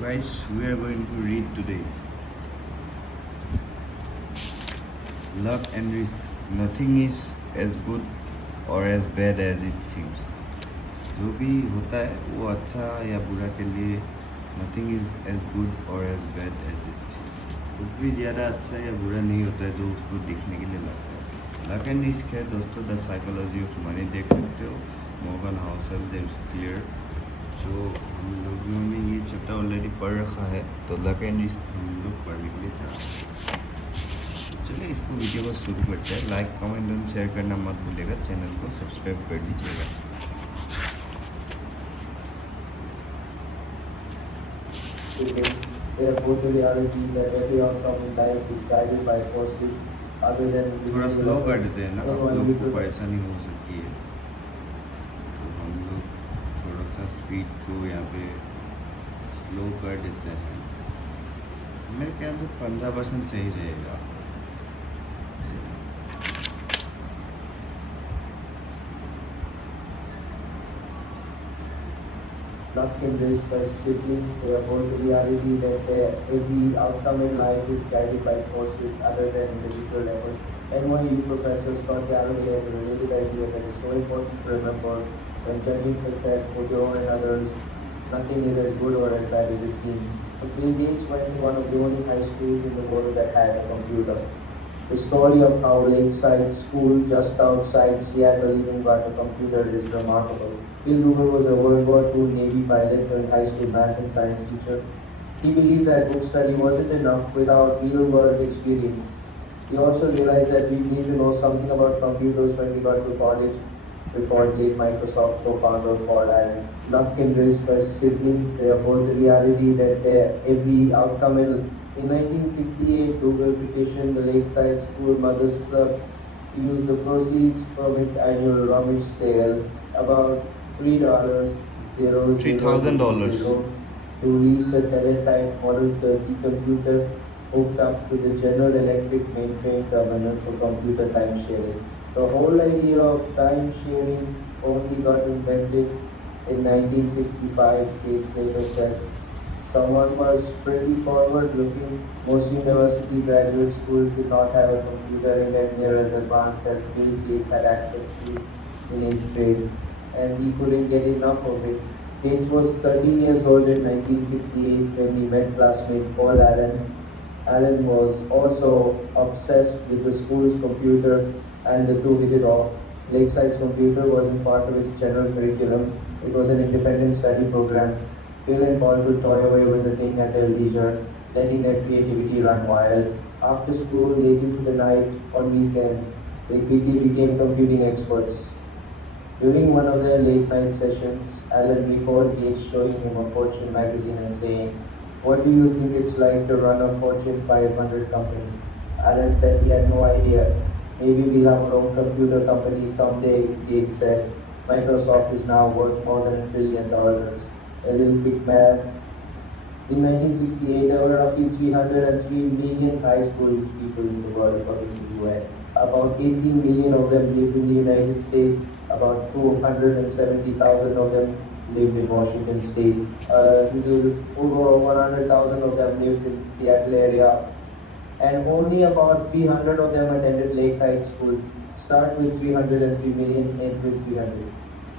Guys, we are going to read today Luck and Risk. Nothing is as good or as bad as it seems. जो भी होता है वो अच्छा या बुरा के लिए नथिंग इज एज गुड और as bad as it seems. कुछ भी ज़्यादा अच्छा या बुरा नहीं होता है जो उसको दिखने के लिए लगता है. लक एंड रिस्क है दोस्तों, द साइकोलॉजी ऑफ मनी देख सकते हो, मॉर्गन हाउसल, जेम्स क्लियर. तो हम लोगों ने ये चैप्टर ऑलरेडी पढ़ रखा है, तो लक एंड रिस्क हम लोग पढ़ने के लिए चाह रहे हैं. चलिए इसको वीडियो को शुरू करते हैं. लाइक कमेंट एंड शेयर करना मत भूलिएगा, चैनल को सब्सक्राइब कर दीजिएगा. They are both the reality that every outcome in life is guided by forces other than थोड़ा स्लो कर देते हैं ना, anyone लोग we को could- परेशानी हो सकती है, तो हम लोग थोड़ा सा स्पीड को यहाँ पे स्लो कर देते हैं. मेरे ख्याल से 15% सही रहेगा. Luck and risk as siblings, they are both the reality that every outcome in life is guided by forces other than individual effort. NYU professor Scott Galloway has a related idea that is so important to remember when judging success for your own and others. Nothing is as good or as bad as it seems. But Bill Gates went to one of the only high schools in the world that had a computer. The story of how Lakeside School, just outside Seattle, even got a computer is remarkable. Bill Duber was a World War II Navy pilot and high school math and science teacher. He believed that book study wasn't enough without real-world experience. He also realized that we need to know something about computers when we got to college, reportedly Microsoft co-founder Paul Allen. Luck and risk as siblings, they are both the reality that every outcome in 1968, Google petitioned the Lakeside School Mothers Club to use the proceeds from its annual rummage sale, about $3,000 to lease a Teletype Model 30 computer hooked up to the General Electric mainframe terminal for computer time sharing. The whole idea of time sharing only got invented in 1965, Gates later said. Someone was pretty forward looking. Most university graduate schools did not have a computer anywhere near as advanced as Bill Gates had access to in eighth grade, and he couldn't get enough of it. Gates was 13 years old in 1968 when he met classmate Paul Allen. Allen was also obsessed with the school's computer, and the two hit it off. Lakeside's computer wasn't part of its general curriculum. It was an independent study program. Bill and Paul could toy away with the thing at their leisure, letting their creativity run wild. After school, late into the night, on weekends, they quickly became computing experts. During one of their late night sessions, Alan recalled Gates showing him a Fortune magazine and saying, "What do you think it's like to run a Fortune 500 company?" Alan said he had no idea. "Maybe we'll have our own computer company someday," Gates said. "Microsoft is now worth more than $1 billion. A little quick math. In 1968, there were roughly 303 million high school people in the world, according to the UN. About 18 million of them lived in the United States. About 270,000 of them lived in Washington State. Over 100,000 of them lived in the Seattle area. And only about 300 of them attended Lakeside School. Start with 303 million, end with 300.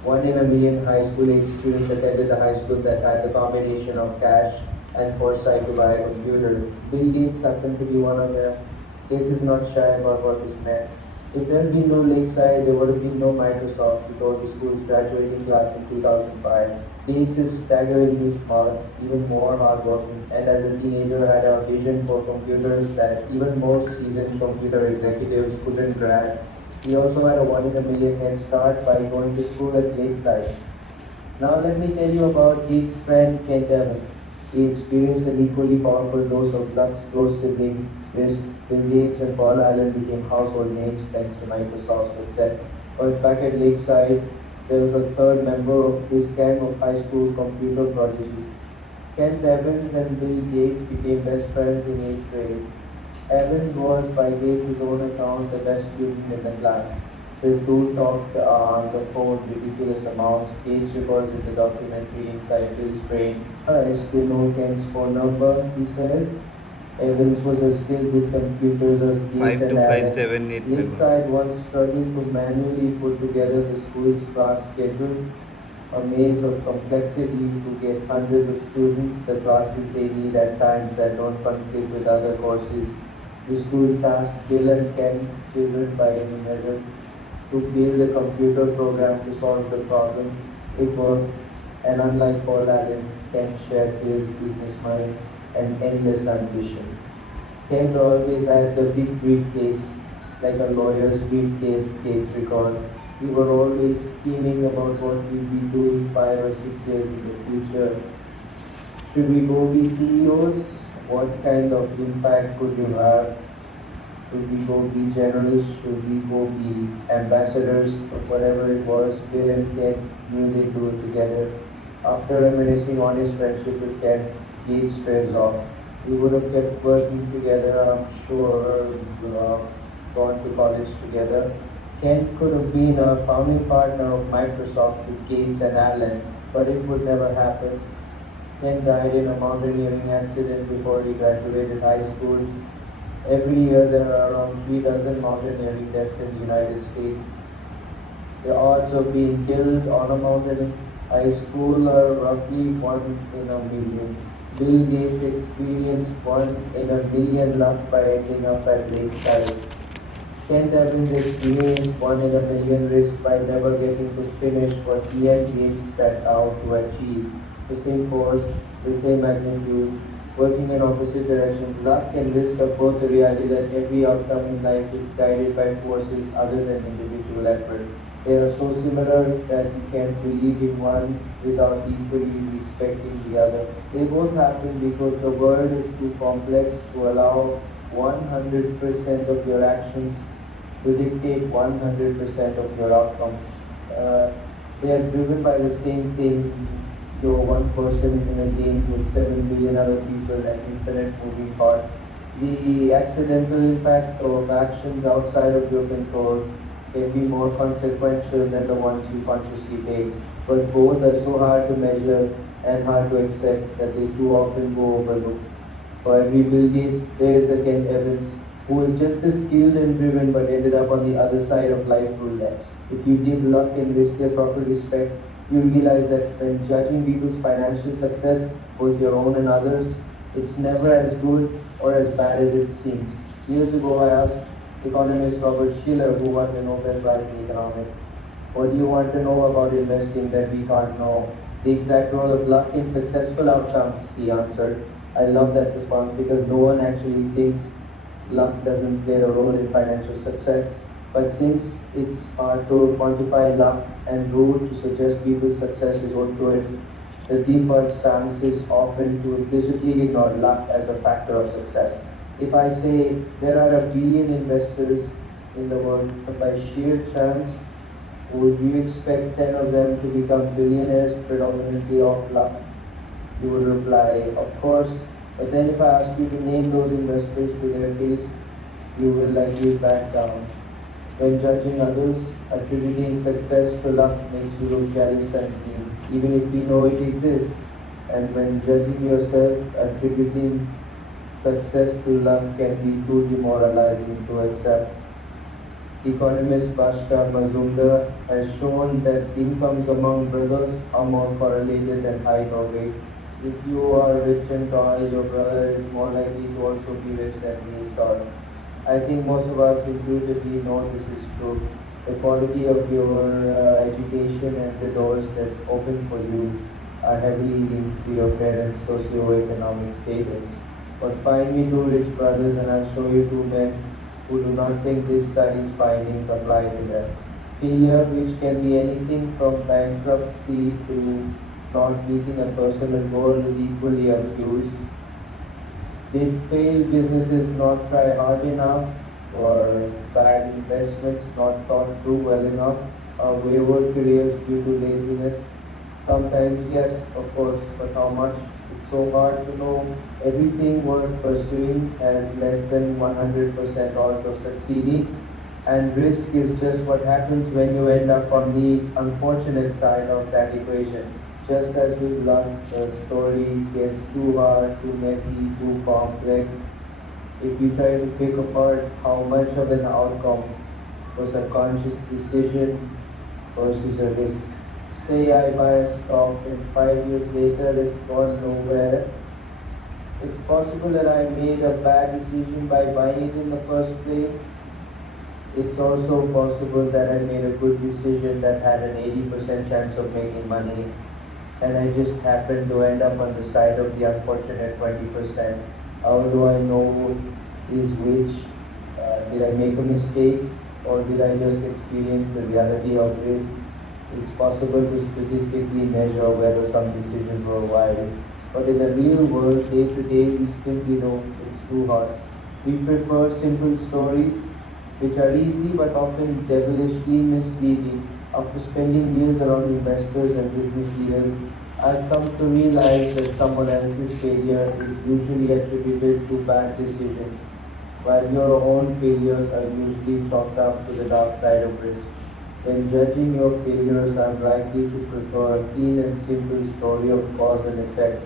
1 in a million high school age students attended the high school that had the combination of cash and foresight to buy a computer. Bill Gates happened to be one of them. Gates is not shy about what this meant. If there had been no Lakeside, there would have been no Microsoft, he told the school's graduating class in 2005. Gates is staggeringly smart, even more hardworking, and as a teenager had a vision for computers that even most seasoned computer executives couldn't grasp. He also had a 1 in a million head start by going to school at Lakeside. Now let me tell you about Gates' friend Kent Evans. He experienced an equally powerful dose of luck's close sibling. Bill Gates and Paul Allen became household names thanks to Microsoft's success. But back at Lakeside, there was a third member of this gang of high school computer prodigies. Kent Evans and Bill Gates became best friends in 8th grade. Evans was, by Gates' own account, the best student in the class. The two talked on the phone ridiculous amounts. Gates recalls in the documentary Inside Bill's Brain I still know Ken's phone number, he says. Evans was as skilled with computers as Gates five and two five Allen. Seven eight पे बोल. Lakeside once struggled to manually put together the school's class schedule, a maze of complexity to get hundreds of students the classes they need at times that don't conflict with other courses. The school tasked Bill and Ken, children by any measure, to build a computer program to solve the problem. It worked, and unlike Paul Allen, Ken shared Bill's business mind and endless ambition. Kent always had the big briefcase, like a lawyer's briefcase, Gates records. We were always scheming about what we'd be doing 5 or 6 years in the future. Should we go be CEOs? What kind of impact could you have? Should we go be generals? Should we go be ambassadors? Or whatever it was, Bill and Ken knew they'd do it together. After reminiscing on his friendship with Ken, Gates trails off. We would have kept working together, I'm sure, gone to college together. Ken could have been a founding partner of Microsoft with Gates and Allen, but it would never happen. Ken died in a mountaineering accident before he graduated high school. Every year there are around 3 dozen mountaineering deaths in the United States. The odds of being killed on a mountain in high school are roughly 1 in a million. Bill Gates experienced 1 in a million luck by ending up at Lakeside. Kent Evans experienced 1 in a million risk by never getting to finish what he and Gates set out to achieve. The same force, the same magnitude, working in opposite directions. Luck and risk are both the reality that every outcome in life is guided by forces other than individual effort. They are so similar that you can't believe in one without equally respecting the other. They both happen because the world is too complex to allow 100% of your actions to dictate 100% of your outcomes. They are driven by the same thing. You're one person in a game with 7 billion other people and infinite moving parts. The accidental impact of actions outside of your control can be more consequential than the ones you consciously take, but both are so hard to measure and hard to accept that they too often go overlooked. For every Bill Gates, there is a Ken Evans who was just as skilled and driven but ended up on the other side of life roulette. If you give luck and risk their proper respect, you realize that when judging people's financial success, both your own and others, it's never as good or as bad as it seems. Years ago, I asked economist Robert Shiller, who won the Nobel Prize in Economics, what do you want to know about investing that we can't know? The exact role of luck in successful outcomes, he answered. I love that response because no one actually thinks luck doesn't play a role in financial success. But since it's hard to quantify luck and rule to suggest people's success is owed to it, the default stance is often to implicitly ignore luck as a factor of success. If I say there are 1 billion investors in the world, but by sheer chance, would you expect 10 of them to become billionaires predominantly off luck? You would reply, of course. But then if I ask you to name those investors to their face, you will likely back down. When judging others, attributing success to luck makes you look jealous and mean, even if we know it exists. And when judging yourself, attributing success to luck can be too demoralizing to accept. Economist Bhaskar Mazumdar has shown that incomes among brothers are more correlated than height or weight. If you are rich and tall, your brother is more likely to also be rich than he is tall. I think most of us intuitively know this is true. The quality of your education and the doors that open for you are heavily linked to your parents' socio-economic status. But find me two rich brothers and I'll show you two men who do not think this study's findings apply to them. Failure, which can be anything from bankruptcy to not meeting a personal goal, is equally abused. Did failed businesses not try hard enough, or bad investments not thought through well enough, or wayward careers due to laziness? Sometimes, yes, of course, but how much? It's so hard to know. Everything worth pursuing has less than 100% odds of succeeding, and risk is just what happens when you end up on the unfortunate side of that equation. Just as with luck, the story gets too hard, too messy, too complex. If you try to pick apart how much of an outcome was a conscious decision versus a risk. Say I buy a stock and 5 years later it's gone nowhere. It's possible that I made a bad decision by buying it in the first place. It's also possible that I made a good decision that had an 80% chance of making money, and I just happened to end up on the side of the unfortunate 20%. How do I know is which? Did I make a mistake, or did I just experience the reality of risk? It's possible to statistically measure whether some decisions were wise, but in the real world, day to day, we simply know it's too hard. We prefer simple stories, which are easy but often devilishly misleading. After spending years around investors and business leaders, I've come to realize that someone else's failure is usually attributed to bad decisions, while your own failures are usually chalked up to the dark side of risk. When judging your failures, I'm likely to prefer a clean and simple story of cause and effect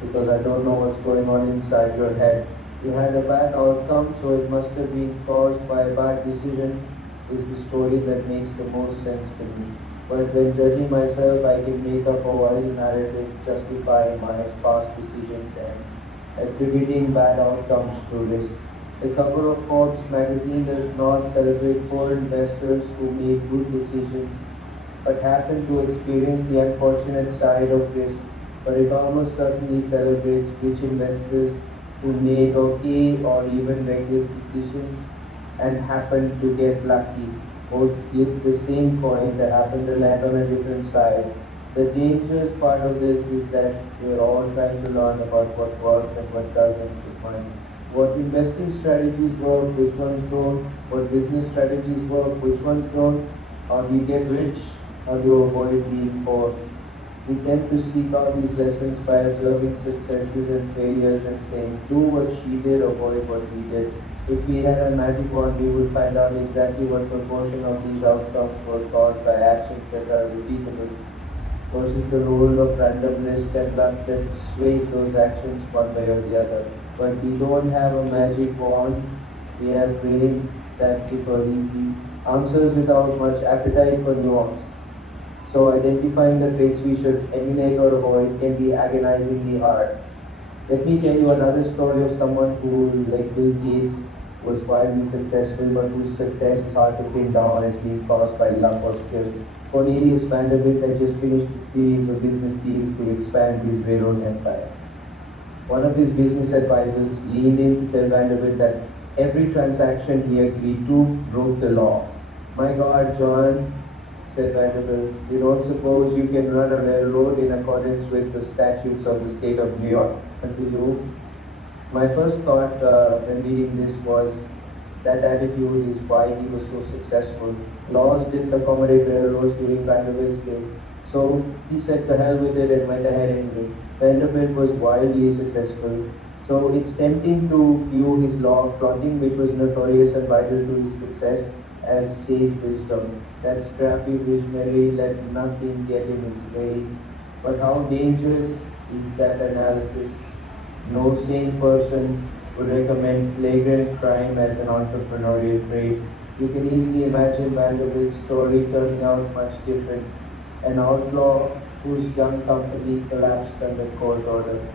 because I don't know what's going on inside your head. You had a bad outcome, so it must have been caused by a bad decision, is the story that makes the most sense to me. But when judging myself, I can make up a wild narrative justifying my past decisions and attributing bad outcomes to risk. The cover of Forbes magazine does not celebrate four investors who made good decisions but happened to experience the unfortunate side of risk, but it almost certainly celebrates rich investors who made okay or even reckless decisions and happened to get lucky. Both flip the same coin that happened to land on a different side. The dangerous part of this is that we're all trying to learn about what works and what doesn't with money. What investing strategies work, which ones don't, what business strategies work, which ones don't, how do you get rich, how do you avoid being poor. We tend to seek out these lessons by observing successes and failures and saying, do what she did, avoid what we did. If we had a magic wand, we would find out exactly what proportion of these outcomes were caused by actions that are repeatable versus the role of randomness and luck that swayed those actions one way or the other. But we don't have a magic wand. We have brains that prefer easy answers without much appetite for nuance. So identifying the traits we should emulate or avoid can be agonizingly hard. Let me tell you another story of someone who, like Bill Gates, was wildly successful but whose success is hard to pin down as being caused by luck or skill. Cornelius Vanderbilt had just finished a series of business deals to expand his railroad empire. One of his business advisors leaned in to tell Vanderbilt that every transaction he agreed to broke the law. My God, John, said Vanderbilt, you don't suppose you can run a railroad in accordance with the statutes of the state of New York, do you? My first thought when reading this was that attitude is why he was so successful. Laws didn't accommodate railroads during Vanderbilt's day, so he said to hell with it and went ahead anyway. Vanderbilt was wildly successful, so it's tempting to view his law of flaunting, which was notorious and vital to his success, as sage wisdom. That scrappy visionary let nothing get in his way. But how dangerous is that analysis? No sane person would recommend flagrant crime as an entrepreneurial trait. You can easily imagine Vanderbilt's story turning out much different. An outlaw whose young company collapsed under court order.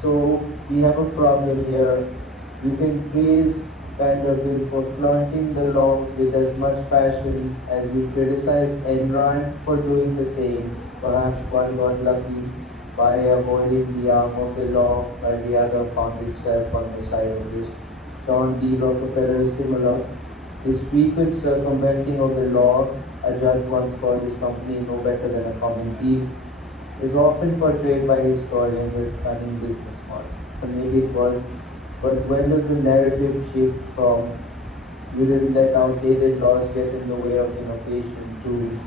So we have a problem here. You can praise Vanderbilt for flaunting the law with as much passion as we criticize Enron for doing the same. Perhaps one got lucky by avoiding the arm of the law while the other found itself on the side of this. John D. Rockefeller is similar. His frequent circumventing of the law, a judge once called his company no better than a common thief, is often portrayed by historians as cunning business smarts. And maybe it was, but when does the narrative shift from you didn't let outdated laws get in the way of innovation to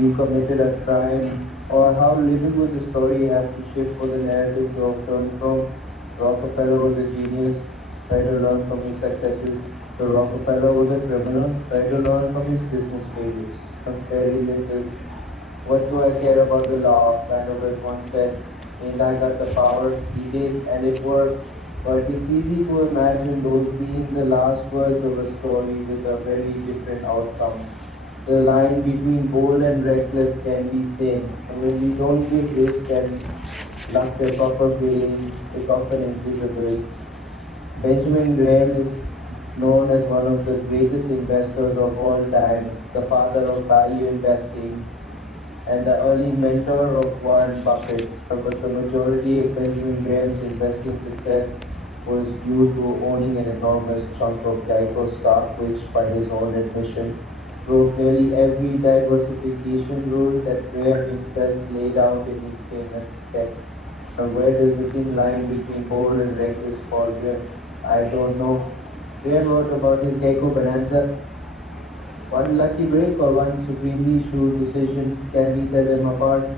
you committed a crime, or how little would the story have to shift for the narrative to turn from Rockefeller was a genius, try to learn from his successes, to Rockefeller was a criminal, try to learn from his business failures. Very little. What do I care about the law? Vanderbilt once said, and I got the power, he did, and it worked. But it's easy to imagine those being the last words of a story with a very different outcome. The line between bold and reckless can be thin, and when we don't give risk and luck their proper billing, it's often invisible. Benjamin Graham is known as one of the greatest investors of all time, the father of value investing, and the early mentor of Warren Buffett. But the majority of Benjamin Graham's investing success was due to owning an enormous chunk of Geico stock, which, by his own admission, broke nearly every diversification rule that Graham himself laid out in his famous texts. Now, where does the thin line between bold and reckless fall here? I don't know. Graham wrote about his Geico bonanza. One lucky break or one supremely shrewd decision, can we tell them apart?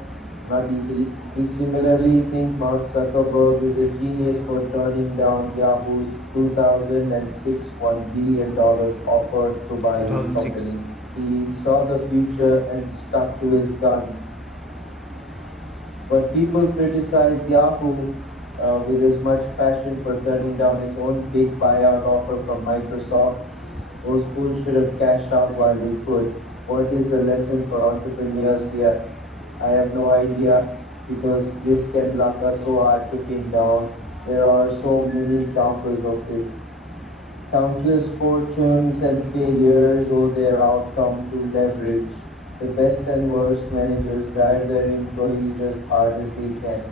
Not easily. We similarly think Mark Zuckerberg is a genius for turning down Yahoo's 2006 $1 billion offer to buy his 2006. company. He saw the future and stuck to his guns. But people criticize Yahoo with as much passion for turning down its own big buyout offer from Microsoft. Those fools should have cashed out while they could. What is the lesson for entrepreneurs here? I have no idea, because risk and luck are so hard to pin down. There are so many examples of this. Countless fortunes and failures owe their outcome to leverage. The best and worst managers drive their employees as hard as they can.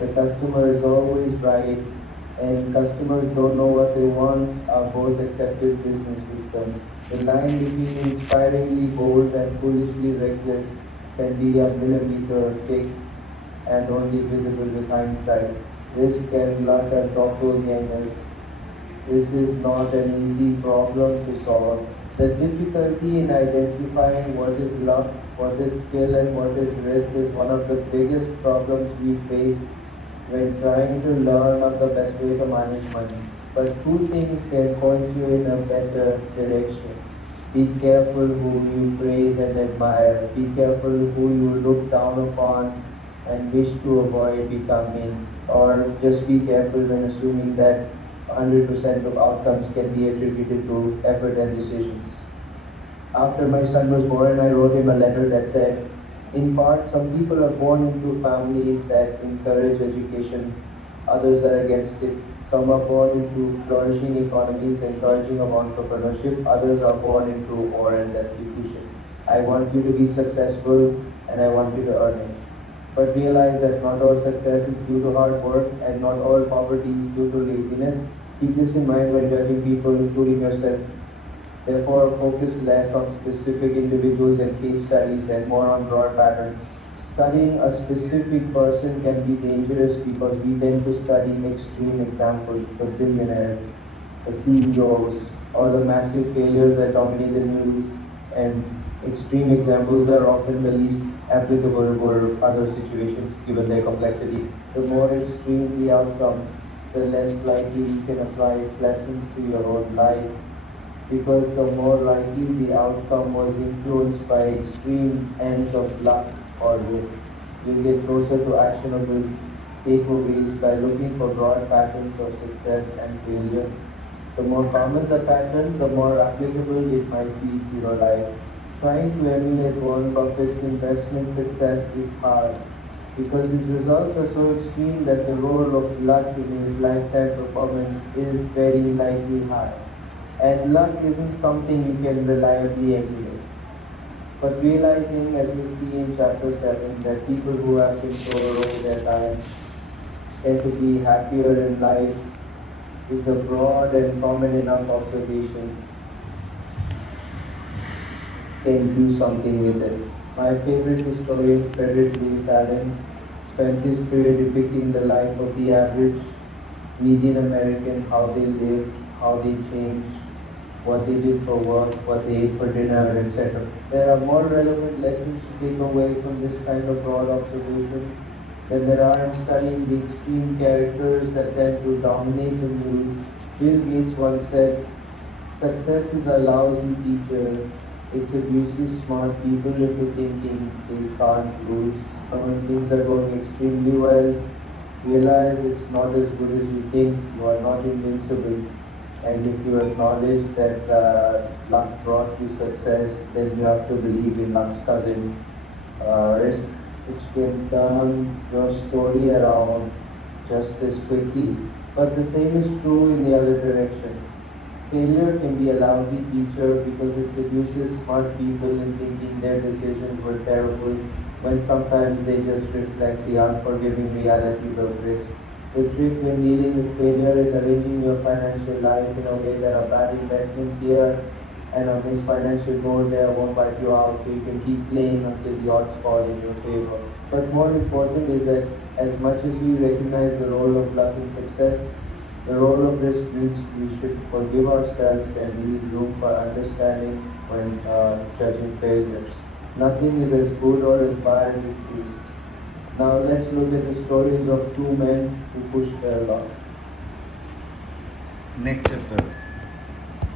The customer is always right, and customers don't know what they want are both accepted business wisdom. The line between inspiringly bold and foolishly reckless can be a millimeter thick and only visible with hindsight. Risk and luck are doppelgangers. This is not an easy problem to solve. The difficulty in identifying what is luck, what is skill, and what is risk is one of the biggest problems we face when trying to learn on the best way to manage money. But two things can point you in a better direction. Be careful who you praise and admire. Be careful who you look down upon and wish to avoid becoming. Or just be careful when assuming that 100% of outcomes can be attributed to effort and decisions. After my son was born, I wrote him a letter that said, in part, some people are born into families that encourage education, others are against it. Some are born into flourishing economies encouraging of entrepreneurship, others are born into war and destitution. I want you to be successful and I want you to earn it. But realize that not all success is due to hard work and not all poverty is due to laziness. Keep this in mind when judging people, including yourself. Therefore, focus less on specific individuals and case studies and more on broad patterns. Studying a specific person can be dangerous because we tend to study extreme examples, the billionaires, the CEOs, or the massive failures that dominate the news, and extreme examples are often the least applicable for other situations given their complexity. The more extreme the outcome, the less likely you can apply its lessons to your own life, because the more likely the outcome was influenced by extreme ends of luck or risk. You'll get closer to actionable takeaways by looking for broad patterns of success and failure. The more common the pattern, the more applicable it might be to your life. Trying to emulate Warren Buffett's investment success is hard because his results are so extreme that the role of luck in his lifetime performance is very likely high. And luck isn't something you can reliably emulate. But realizing, as we see in chapter 7, that people who have control over their time tend to be happier in life is a broad and common enough observation, can do something with it. My favorite historian, Frederick Lewis Allen, spent his career depicting the life of the average median American, how they lived, how they changed, what they did for work, what they ate for dinner, etc. There are more relevant lessons to take away from this kind of broad observation than there are in studying the extreme characters that tend to dominate the news. Bill Gates once said, success is a lousy teacher It seduces smart people into thinking they can't lose. When things are going extremely well, realize it's not as good as you think. You are not invincible. And if you acknowledge that luck brought you success, then you have to believe in luck's cousin, risk, which can turn your story around just as quickly. But the same is true in the other direction. Failure can be a lousy teacher because it seduces smart people in thinking their decisions were terrible when sometimes they just reflect the unforgiving realities of risk. The trick when dealing with failure is arranging your financial life in a way that a bad investment here and a missed financial goal there won't wipe you out, so you can keep playing until the odds fall in your favor. But more important is that as much as we recognize the role of luck in success, the role of risk means we should forgive ourselves and leave room for understanding when judging failures. Nothing is as good or as bad as it seems. Now let's look at the stories of two men who pushed their luck. Next chapter.